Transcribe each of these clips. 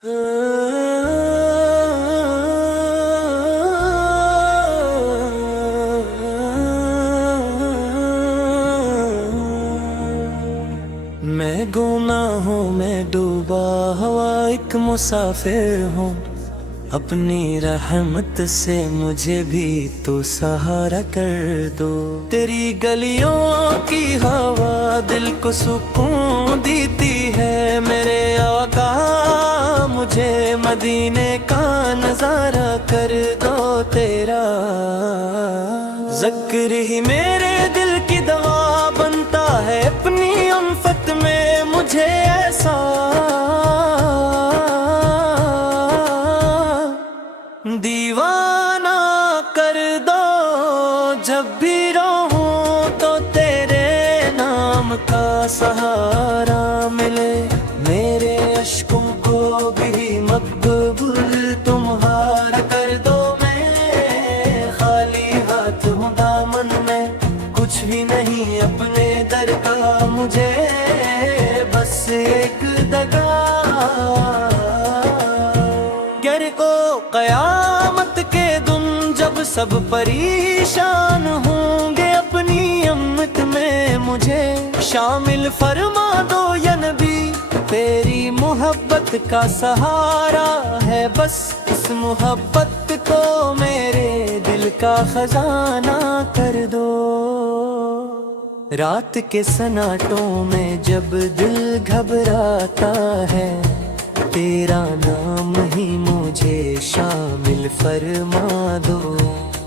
میں گناہوں میں ڈوبا ہوا ایک مسافر ہوں، اپنی رحمت سے مجھے بھی تو سہارا کر دو۔ تیری گلیوں کی ہوا دل کو سکون دیتی ہے، میرے آقا مجھے مدینے کا نظارہ کر دو۔ تیرا ذکر ہی میرے دل کی دوا بنتا ہے، اپنی انفت میں مجھے ایسا دیوانہ کر دو۔ جب بھی رہوں تو تیرے نام کا سہارا ملے، میرے اشکوں کو بھی مقبول تمہارا کر دو۔ میں خالی ہاتھ ہوں، دامن میں کچھ بھی نہیں اپنے در کا، مجھے بس ایک دگا۔ گر کو قیامت کے دن جب سب پریشان ہوں گے، اپنی امت میں مجھے شامل فرما دو یا نبی۔ تیری محبت کا سہارا ہے بس، اس محبت کو میرے دل کا خزانہ کر دو۔ رات کے سناٹوں میں جب دل گھبراتا ہے، تیرا نام ہی مجھے شامل فرما دو۔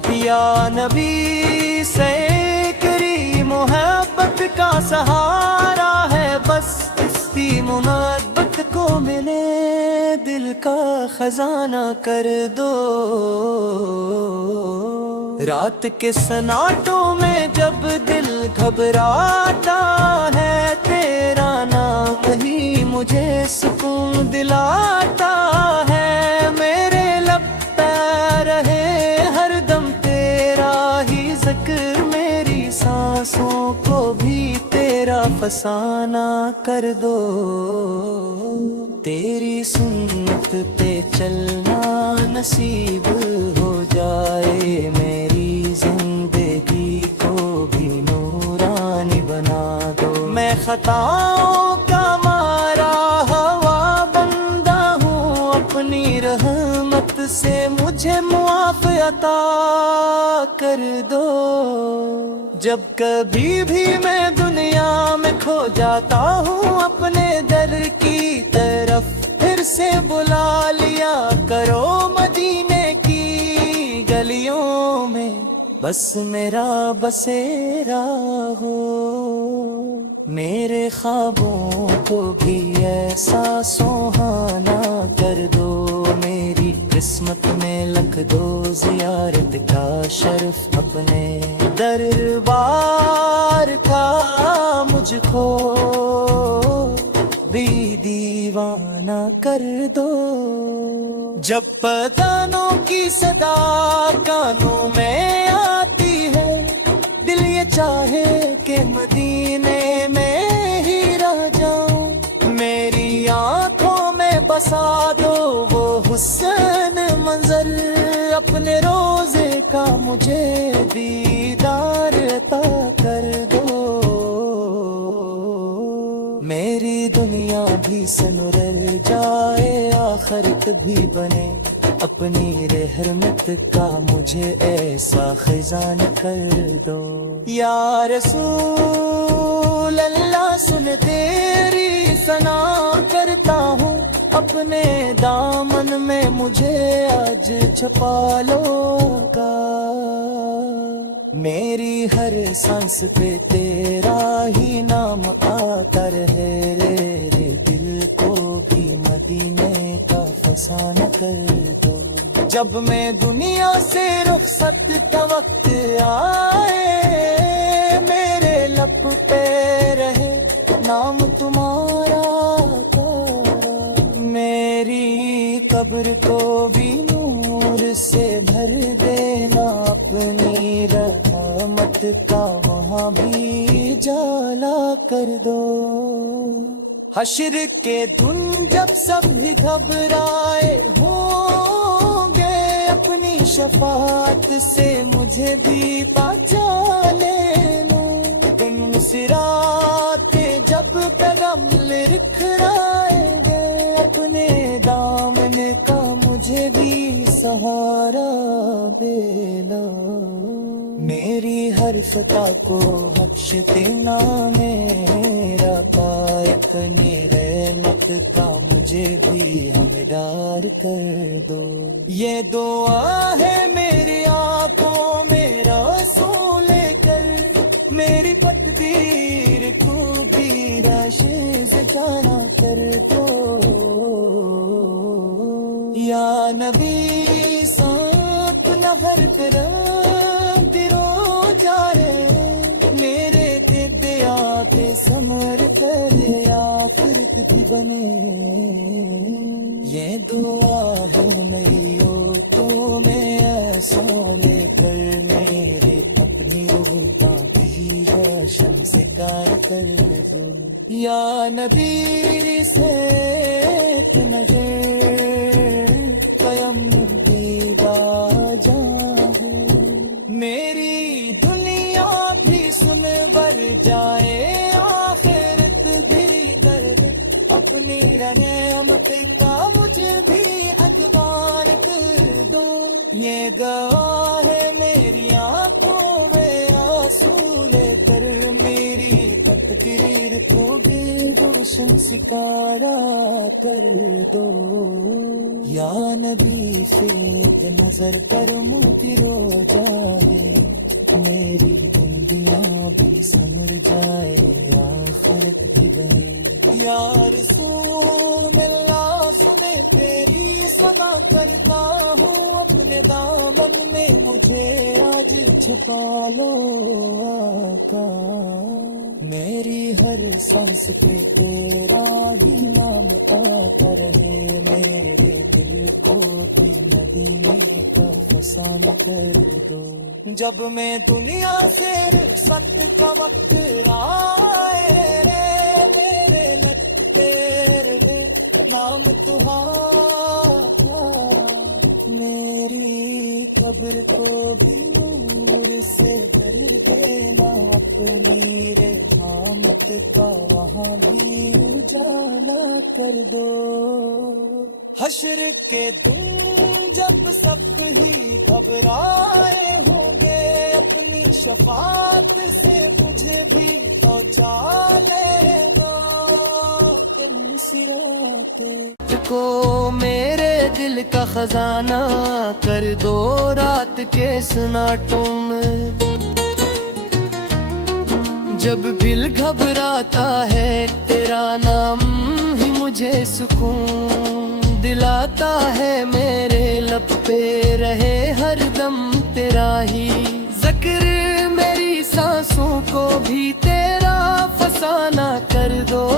یا نبی سیکری محبت کا سہارا ہے بس، اسی محبت کو میرے دل کا خزانہ کر دو۔ رات کے سناٹوں میں جب دل گھبراتا ہے، تیرا نام ہی مجھے سکون دلاتا ہے، میرے لب پہ رہے ہر دم تیرا ہی ذکر، میری سانسوں کو بھی تیرا فسانہ کر دو۔ تیری سنت پہ چلنا نصیب ہو جائے، میری زندگی کو بھی نورانی بنا دو۔ میں خطاؤں کا مارا ہوا بندہ ہوں، اپنی رحمت سے مجھے معاف عطا کر دو۔ جب کبھی بھی میں دنیا میں کھو جاتا ہوں، اپنے در کی طرف پھر سے بلا لیا کرو، مدینے کی گلیوں میں بس میرا بسیرا ہو۔ میرے خوابوں کو بھی ایسا سہانا کر دو، میری قسمت میں لکھ دو زیارت کا شرف، اپنے دربار کا مجھ کو بھی دیوانہ کر دو۔ جب پتانوں کی صدا کانوں میں آتی ہے، دل یہ چاہے کہ مدینے میں ہی رہ جاؤں، میری آنکھوں میں بسا دو وہ حسن منظر، اپنے روزے کا مجھے دیدار عطا کر دو۔ میری دنیا بھی سنور جائے، آخرت بھی بنے، اپنی رحمت کا مجھے ایسا خزانہ کر دو۔ یا رسول اللہ سن تیری ثنا کرتا ہوں، اپنے دامن میں مجھے آج چھپا لو گا، میری ہر سانس پہ تیرا ہی نام آتا رہے، رے دل کو بھی مدینے کا فسانہ کر دو۔ جب میں دنیا سے رخصت کا وقت آئے، میرے لب پہ رہے نام تمہارا کا، میری قبر کو بھی نور سے بھر دینا، اپنی رحمت کا وہاں بھی جالا کر دو۔ حشر کے دن جب سب بھی گھبرائے ہوں گے اپنی شفاعت سے مجھے بھی بچا لینا، دن صراط جب قدم لکھرائیں گے اپنے دامن کا مجھے بھی سہارا بیلا، میری ہر خطا کو بخش دینا میرا پاک رحمت کا مجھے بھی ہمدار کر دو، یہ دعا ہے میری آنکھوں میں رسوں لے کر، میری تقدیر کو بھی راشد جانا کر دو، یا نبی سانپ نہ بھر کر میرے طبیعت سمر کر آخرت بھی بنے، یہ دعا ہے میری تو میں ایسا لے کر میرے اپنی روتا بھی روشن سکار کر دو، یا نبی سے ایک نظر قیم دیدہ جان، میری دنیا بھی سن بر جائے آخرت بھی در، اپنی رحمت کا مجھے بھی ادبار کر دو، یہ گواہ ہے میری آنکھوں میں آنسو لے کر میری تقدیر کو بھی روشن سکارا کر دو، یا نبی سے نظر پر موتی رو جائے میری بندیاں بھی سمر جائے آخرت بھی بنے، یا رسول اللہ سنے تیری سنا کرتا ہوں اپنے دامن میں مجھے آج چھپا لو آقا، میری ہر سانس پہ تیرا ہی نام آتا رہے، میرے دل کو بھی مدینے کا فسانہ کر دو، جب میں دنیا سے رخصت کا وقت آئے میرے لگتے رہے نام تمہارا، میری قبر کو بھی نور سے بھر دینا اپنی رحمت کا وہاں بھی اجالا کر دو، حشر کے دن جب سب ہی گھبرائے ہوں گے اپنی شفاعت سے مجھے بھی پہنچا لینا، صراط کو میرے دل کا خزانہ کر دو رات کے سناٹوں میں، جب دل گھبراتا ہے تیرا نام ہی مجھے سکون دلاتا ہے، میرے لب پہ رہے ہر دم تیرا ہی ذکر، میری سانسوں کو بھی تیرا فسانہ کر دو،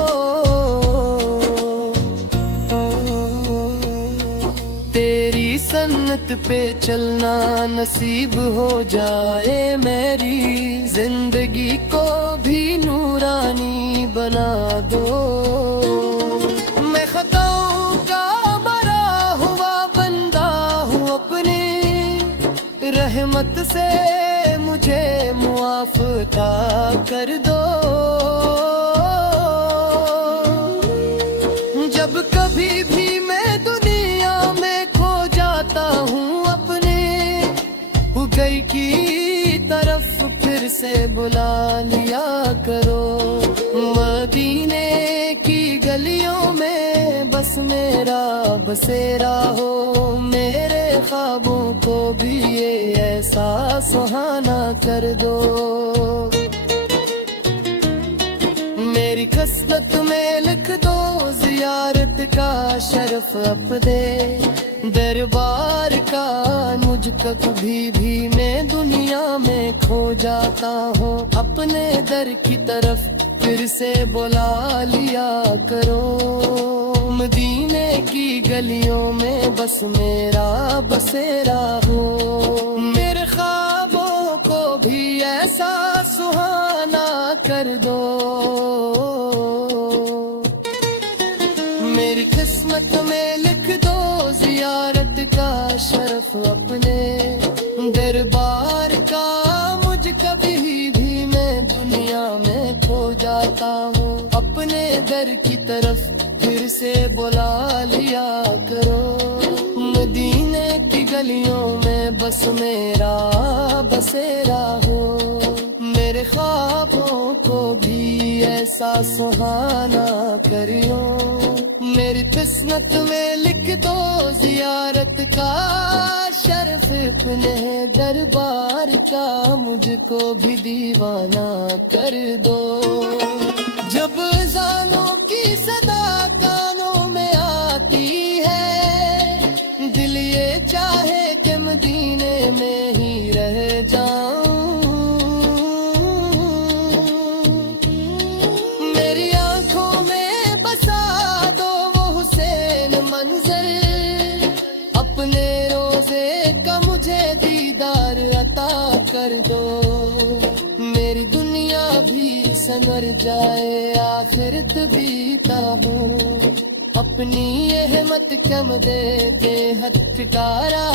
تیری سنت پہ چلنا نصیب ہو جائے، میری زندگی کو بھی نورانی بنا دو، میں خطاؤں کا مرا ہوا بندہ ہوں، اپنی رحمت سے مجھے معاف کر دو، جب کبھی بھی میں دنیا میں کھو جاتا ہوں اپنے گئی کی طرف پھر سے بلا لیا کرو، مدینے کی گلیوں میں بس میرا بسیرا ہو، میرے خوابوں کو بھی یہ ایسا سہانا کر دو، میری قسمت میں لکھ دو زیارت کا شرف اپنے دربار کا، مجھ کا کبھی بھی میں دنیا میں کھو جاتا ہوں، اپنے در کی طرف پھر سے بلا لیا کرو، مدینے کی گلیوں میں بس میرا بسیرا ہو، میرے خوابوں کو بھی ایسا سہانا کر دو۔ قسمت میں لکھ دو زیارت کا شرف اپنے دربار کا، مجھ کبھی بھی میں دنیا میں کھو جاتا ہوں، اپنے در کی طرف پھر سے بلا لیا کرو، مدینے کی گلیوں میں بس میرا بسیرا ہو، میرے خوابوں کو بھی ایسا سہانا کریو، میری قسمت میں لکھ دو زیارت کا شرف اپنے دربار کا، مجھ کو بھی دیوانہ کر دو، جب اذانوں کی صدا کانوں میں آتی ہے، دل یہ چاہے کہ مدینے میں ہی رہ جاؤں، میری آنکھوں میں بسا دو وہ حسین منظر، اپنے روزے کا مجھے دیدار عطا کر دو، میری دنیا بھی سنور جائے آخرت بھی تاہوں، اپنی احمت کم دے دے ہتھکارا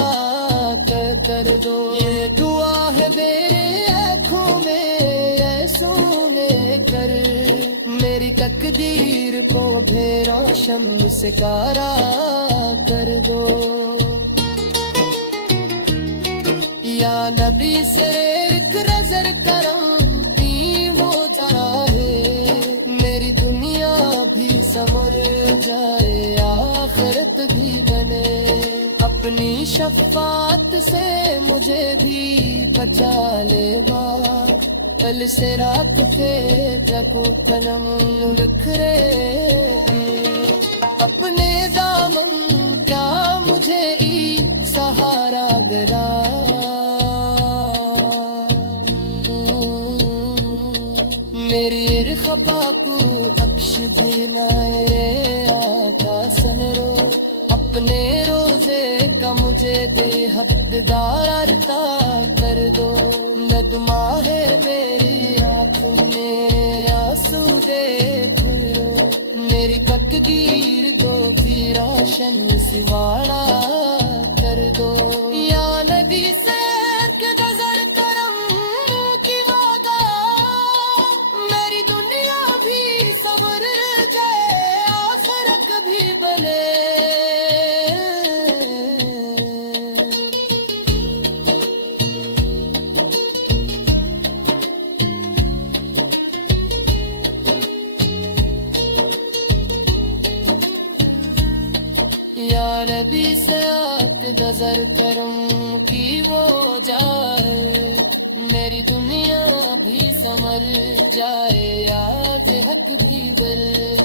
کر دو، یہ دعا ہے میرے آنکھوں میں ایسوں میں کر، میری تقدیر کو بھی روشن سکارا کر دو، یا نبی سے ایک نظر کرم کی وہ جائے، میری دنیا بھی سنور جائے آخرت بھی بنے، اپنی شفاعت سے مجھے بھی بچا لے گا، کل سے رات پہ چکو قلم لکھ رہے، اپنے دامن کا مجھے ہی سہارا گرا، میری ارخبا کو بخش دینا ہے آقا سنرو، اپنے روزے کا مجھے دے حقدار عطا کر دو، ندمہ ہے میری آنکھوں میں آنسو دیکھ لو، میری تقدیر دو بھی روشن سواڑا کر دو، یا نبی سے ایک نظر کرم کی وعدہ، میری دنیا بھی سنور جائے آخرت بھی بنے، یا نبی سے آت نظر کرم کی وہ جائے، میری دنیا بھی سنور جائے آخرت بھی بنے۔